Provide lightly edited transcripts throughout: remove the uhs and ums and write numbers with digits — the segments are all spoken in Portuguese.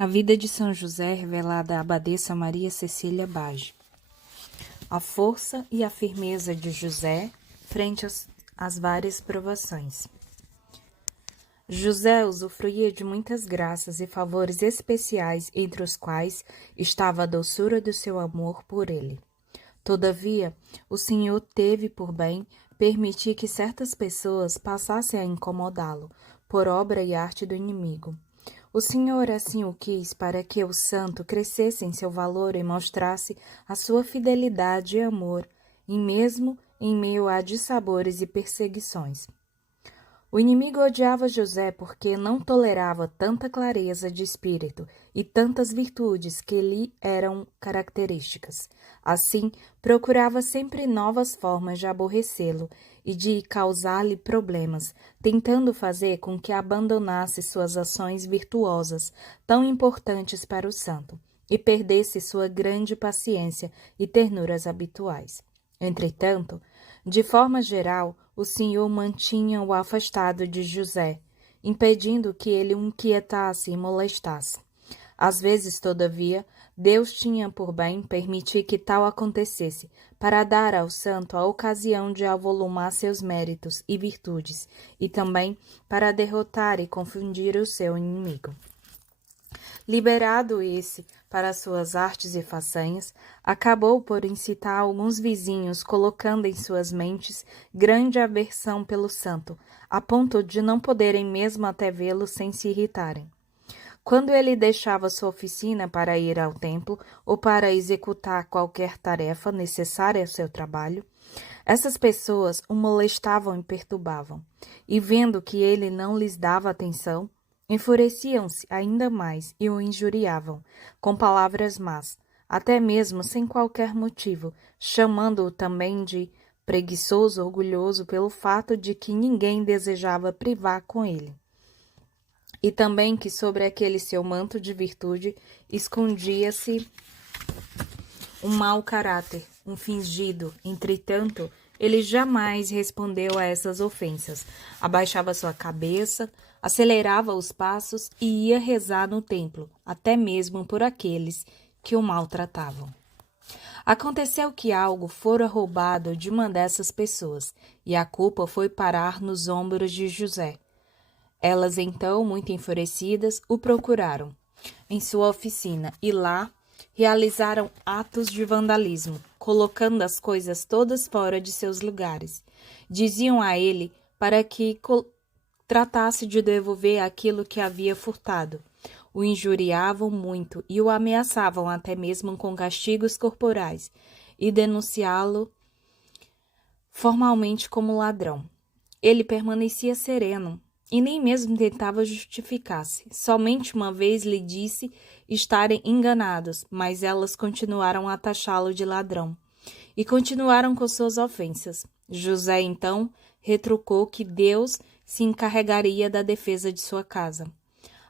A vida de São José revelada à abadesa Maria Cecília Bage. A força e a firmeza de José frente às várias provações. José usufruía de muitas graças e favores especiais, entre os quais estava a doçura do seu amor por ele. Todavia, o Senhor teve por bem permitir que certas pessoas passassem a incomodá-lo, por obra e arte do inimigo. O Senhor assim o quis para que o santo crescesse em seu valor e mostrasse a sua fidelidade e amor, e mesmo em meio a dissabores e perseguições. O inimigo odiava José porque não tolerava tanta clareza de espírito e tantas virtudes que lhe eram características. Assim, procurava sempre novas formas de aborrecê-lo e de causar-lhe problemas, tentando fazer com que abandonasse suas ações virtuosas, tão importantes para o santo, e perdesse sua grande paciência e ternuras habituais. Entretanto, de forma geral, o Senhor mantinha-o afastado de José, impedindo que ele o inquietasse e molestasse. Às vezes, todavia, Deus tinha por bem permitir que tal acontecesse, para dar ao santo a ocasião de avolumar seus méritos e virtudes, e também para derrotar e confundir o seu inimigo. Liberado esse para suas artes e façanhas, acabou por incitar alguns vizinhos, colocando em suas mentes grande aversão pelo santo, a ponto de não poderem mesmo até vê-lo sem se irritarem. Quando ele deixava sua oficina para ir ao templo ou para executar qualquer tarefa necessária ao seu trabalho, essas pessoas o molestavam e perturbavam, e vendo que ele não lhes dava atenção, enfureciam-se ainda mais e o injuriavam, com palavras más, até mesmo sem qualquer motivo, chamando-o também de preguiçoso, orgulhoso pelo fato de que ninguém desejava privar com ele. E também que sobre aquele seu manto de virtude escondia-se um mau caráter, um fingido. Entretanto, ele jamais respondeu a essas ofensas. Abaixava sua cabeça, acelerava os passos e ia rezar no templo, até mesmo por aqueles que o maltratavam. Aconteceu que algo fora roubado de uma dessas pessoas, e a culpa foi parar nos ombros de José. Elas então, muito enfurecidas, o procuraram em sua oficina e lá realizaram atos de vandalismo, colocando as coisas todas fora de seus lugares. Diziam a ele para que tratasse de devolver aquilo que havia furtado. O injuriavam muito e o ameaçavam até mesmo com castigos corporais e denunciá-lo formalmente como ladrão. Ele permanecia sereno e nem mesmo tentava justificar-se. Somente uma vez lhe disse estarem enganados, mas elas continuaram a taxá-lo de ladrão e continuaram com suas ofensas. José, então, retrucou que Deus se encarregaria da defesa de sua casa.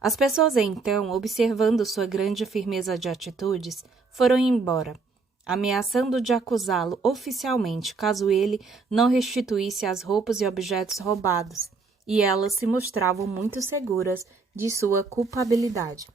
As pessoas, então, observando sua grande firmeza de atitudes, foram embora, ameaçando de acusá-lo oficialmente caso ele não restituísse as roupas e objetos roubados, e elas se mostravam muito seguras de sua culpabilidade.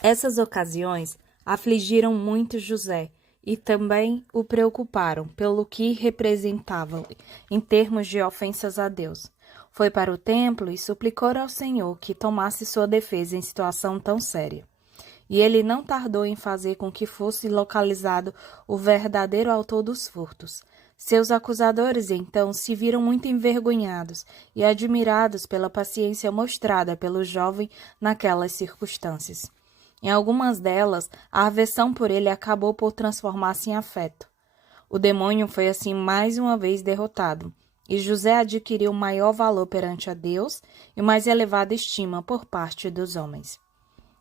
Essas ocasiões afligiram muito José e também o preocuparam pelo que representavam em termos de ofensas a Deus. Foi para o templo e suplicou ao Senhor que tomasse sua defesa em situação tão séria. E ele não tardou em fazer com que fosse localizado o verdadeiro autor dos furtos. Seus acusadores, então, se viram muito envergonhados e admirados pela paciência mostrada pelo jovem naquelas circunstâncias. Em algumas delas, a aversão por ele acabou por transformar-se em afeto. O demônio foi assim mais uma vez derrotado, e José adquiriu maior valor perante a Deus e mais elevada estima por parte dos homens.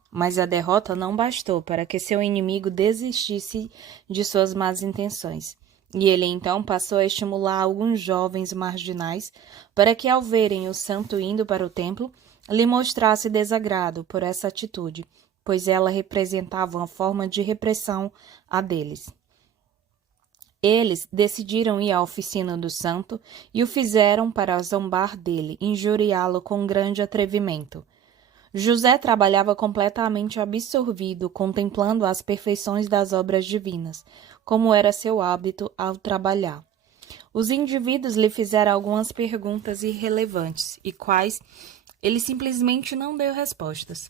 Mas a derrota não bastou para que seu inimigo desistisse de suas más intenções. E ele então passou a estimular alguns jovens marginais para que, ao verem o santo indo para o templo, lhe mostrasse desagrado por essa atitude, pois ela representava uma forma de repressão a deles. Eles decidiram ir à oficina do santo e o fizeram para zombar dele, injuriá-lo com grande atrevimento. José trabalhava completamente absorvido, contemplando as perfeições das obras divinas, como era seu hábito ao trabalhar. Os indivíduos lhe fizeram algumas perguntas irrelevantes, e quais ele simplesmente não deu respostas.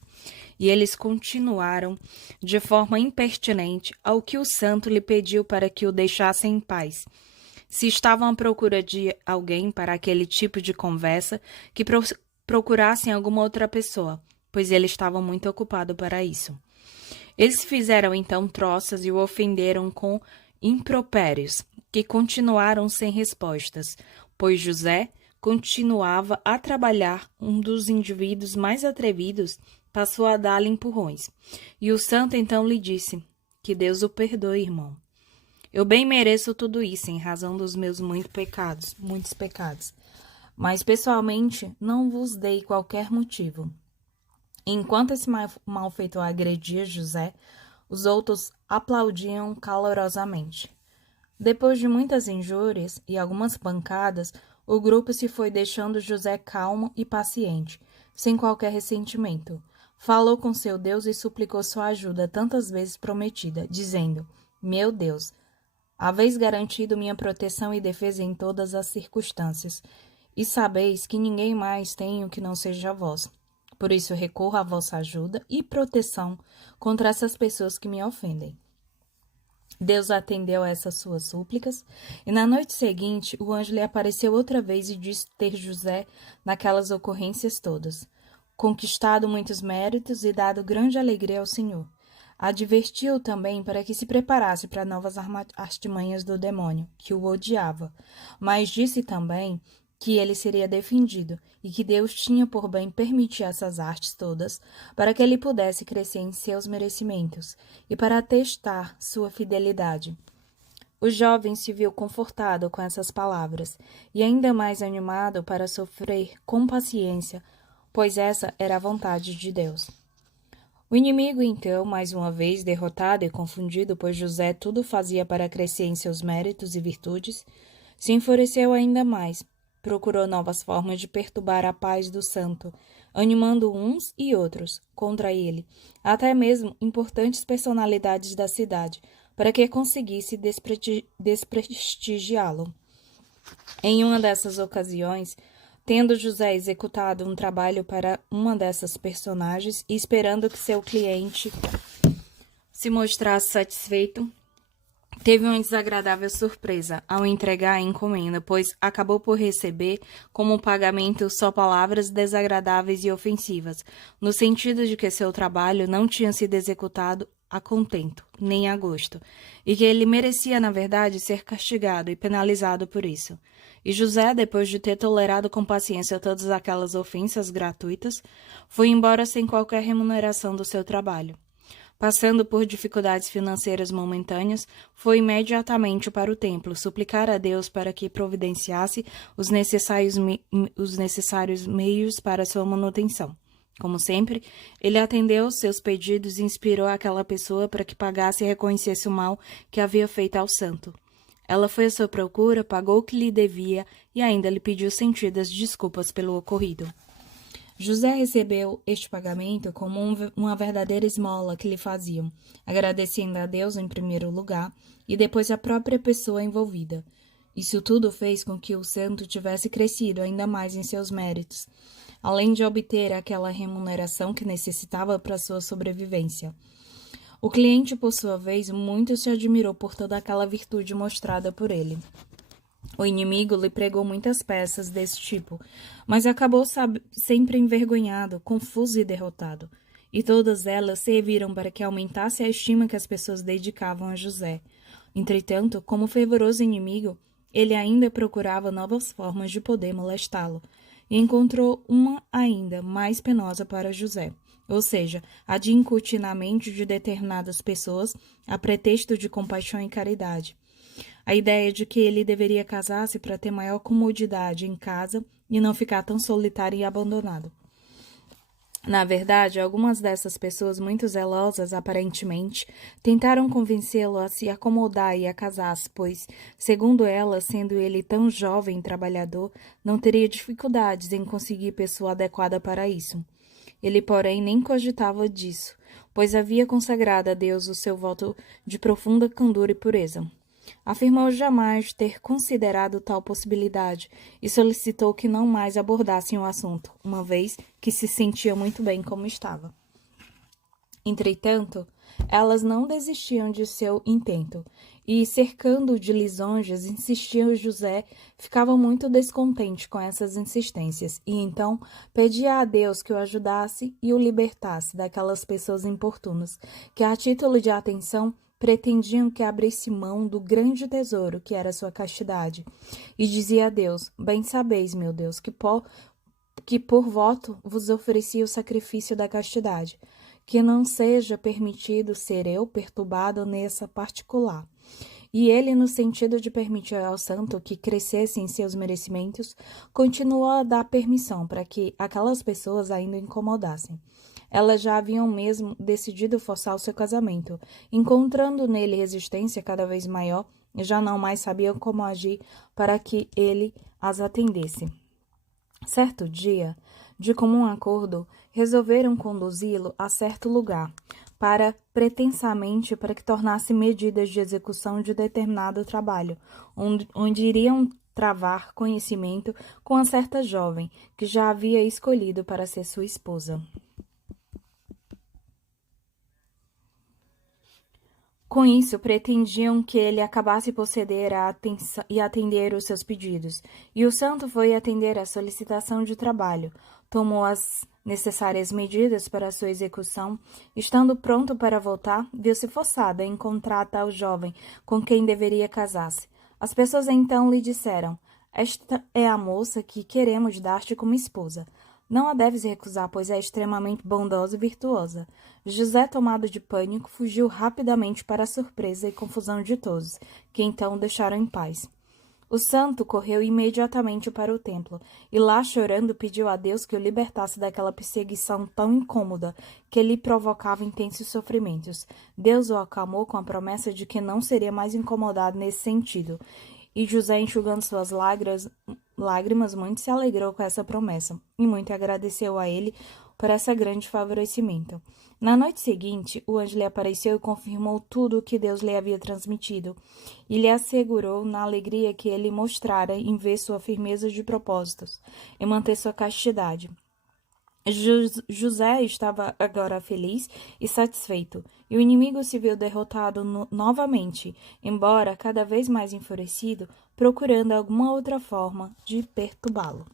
E eles continuaram de forma impertinente ao que o santo lhe pediu para que o deixassem em paz. Se estavam à procura de alguém para aquele tipo de conversa, que procurassem alguma outra pessoa, pois ele estava muito ocupado para isso. Eles fizeram então troças e o ofenderam com impropérios, que continuaram sem respostas, pois José continuava a trabalhar. Um dos indivíduos mais atrevidos passou a dar-lhe empurrões. E o santo então lhe disse: Que Deus o perdoe, irmão. Eu bem mereço tudo isso em razão dos meus muitos pecados. Mas pessoalmente não vos dei qualquer motivo. Enquanto esse malfeitor agredia José, os outros aplaudiam calorosamente. Depois de muitas injúrias e algumas pancadas, o grupo se foi deixando José calmo e paciente, sem qualquer ressentimento. Falou com seu Deus e suplicou sua ajuda tantas vezes prometida, dizendo: Meu Deus, haveis garantido minha proteção e defesa em todas as circunstâncias, e sabeis que ninguém mais tenho que não seja vós. Por isso recorro à vossa ajuda e proteção contra essas pessoas que me ofendem. Deus atendeu a essas suas súplicas, e na noite seguinte o anjo lhe apareceu outra vez e disse ter José naquelas ocorrências todas, conquistado muitos méritos e dado grande alegria ao Senhor. Advertiu-o também para que se preparasse para novas artimanhas do demônio, que o odiava, mas disse também que ele seria defendido e que Deus tinha por bem permitir essas artes todas para que ele pudesse crescer em seus merecimentos e para testar sua fidelidade. O jovem se viu confortado com essas palavras e ainda mais animado para sofrer com paciência, pois essa era a vontade de Deus. O inimigo, então, mais uma vez derrotado e confundido, pois José tudo fazia para crescer em seus méritos e virtudes, se enfureceu ainda mais. Procurou novas formas de perturbar a paz do santo, animando uns e outros contra ele, até mesmo importantes personalidades da cidade, para que conseguisse desprestigiá-lo. Em uma dessas ocasiões, tendo José executado um trabalho para uma dessas personagens e esperando que seu cliente se mostrasse satisfeito, teve uma desagradável surpresa ao entregar a encomenda, pois acabou por receber como pagamento só palavras desagradáveis e ofensivas, no sentido de que seu trabalho não tinha sido executado a contento, nem a gosto, e que ele merecia, na verdade, ser castigado e penalizado por isso. E José, depois de ter tolerado com paciência todas aquelas ofensas gratuitas, foi embora sem qualquer remuneração do seu trabalho. Passando por dificuldades financeiras momentâneas, foi imediatamente para o templo suplicar a Deus para que providenciasse os necessários meios para sua manutenção. Como sempre, ele atendeu aos seus pedidos e inspirou aquela pessoa para que pagasse e reconhecesse o mal que havia feito ao santo. Ela foi à sua procura, pagou o que lhe devia e ainda lhe pediu sentidas desculpas pelo ocorrido. José recebeu este pagamento como uma verdadeira esmola que lhe faziam, agradecendo a Deus em primeiro lugar e depois a própria pessoa envolvida. Isso tudo fez com que o santo tivesse crescido ainda mais em seus méritos, além de obter aquela remuneração que necessitava para sua sobrevivência. O cliente, por sua vez, muito se admirou por toda aquela virtude mostrada por ele. O inimigo lhe pregou muitas peças desse tipo, mas acabou sempre envergonhado, confuso e derrotado. E todas elas serviram para que aumentasse a estima que as pessoas dedicavam a José. Entretanto, como fervoroso inimigo, ele ainda procurava novas formas de poder molestá-lo, e encontrou uma ainda mais penosa para José, ou seja, a de incutir na mente de determinadas pessoas a pretexto de compaixão e caridade. A ideia de que ele deveria casar-se para ter maior comodidade em casa e não ficar tão solitário e abandonado. Na verdade, algumas dessas pessoas muito zelosas, aparentemente, tentaram convencê-lo a se acomodar e a casar-se, pois, segundo elas, sendo ele tão jovem e trabalhador, não teria dificuldades em conseguir pessoa adequada para isso. Ele, porém, nem cogitava disso, pois havia consagrado a Deus o seu voto de profunda candura e pureza. Afirmou jamais ter considerado tal possibilidade e solicitou que não mais abordassem o assunto, uma vez que se sentia muito bem como estava. Entretanto, elas não desistiam de seu intento, e, cercando-o de lisonjas, insistiam. José ficava muito descontente com essas insistências, e então pedia a Deus que o ajudasse e o libertasse daquelas pessoas importunas, que, a título de atenção, pretendiam que abrisse mão do grande tesouro que era sua castidade. E dizia a Deus: Bem sabeis, meu Deus, que por voto vos ofereci o sacrifício da castidade, que não seja permitido ser eu perturbado nessa particular. E ele, no sentido de permitir ao santo que crescesse em seus merecimentos, continuou a dar permissão para que aquelas pessoas ainda o incomodassem. Elas já haviam mesmo decidido forçar o seu casamento, encontrando nele resistência cada vez maior, e já não mais sabiam como agir para que ele as atendesse. Certo dia, de comum acordo, resolveram conduzi-lo a certo lugar, pretensamente para que tornasse medidas de execução de determinado trabalho, onde iriam travar conhecimento com a certa jovem que já havia escolhido para ser sua esposa. Com isso, pretendiam que ele acabasse por ceder e atender os seus pedidos, e o santo foi atender à solicitação de trabalho, tomou as necessárias medidas para sua execução. Estando pronto para voltar, viu-se forçado a encontrar tal jovem com quem deveria casar-se. As pessoas então lhe disseram: Esta é a moça que queremos dar-te como esposa. Não a deves recusar, pois é extremamente bondosa e virtuosa. José, tomado de pânico, fugiu rapidamente para a surpresa e confusão de todos, que então o deixaram em paz. O santo correu imediatamente para o templo, e lá, chorando, pediu a Deus que o libertasse daquela perseguição tão incômoda que lhe provocava intensos sofrimentos. Deus o acalmou com a promessa de que não seria mais incomodado nesse sentido, e José, enxugando suas lágrimas, muito se alegrou com essa promessa, e muito agradeceu a ele por esse grande favorecimento. Na noite seguinte, o anjo lhe apareceu e confirmou tudo o que Deus lhe havia transmitido, e lhe assegurou na alegria que ele mostrara em ver sua firmeza de propósitos, em manter sua castidade. José estava agora feliz e satisfeito, e o inimigo se viu derrotado novamente, embora cada vez mais enfurecido, procurando alguma outra forma de perturbá-lo.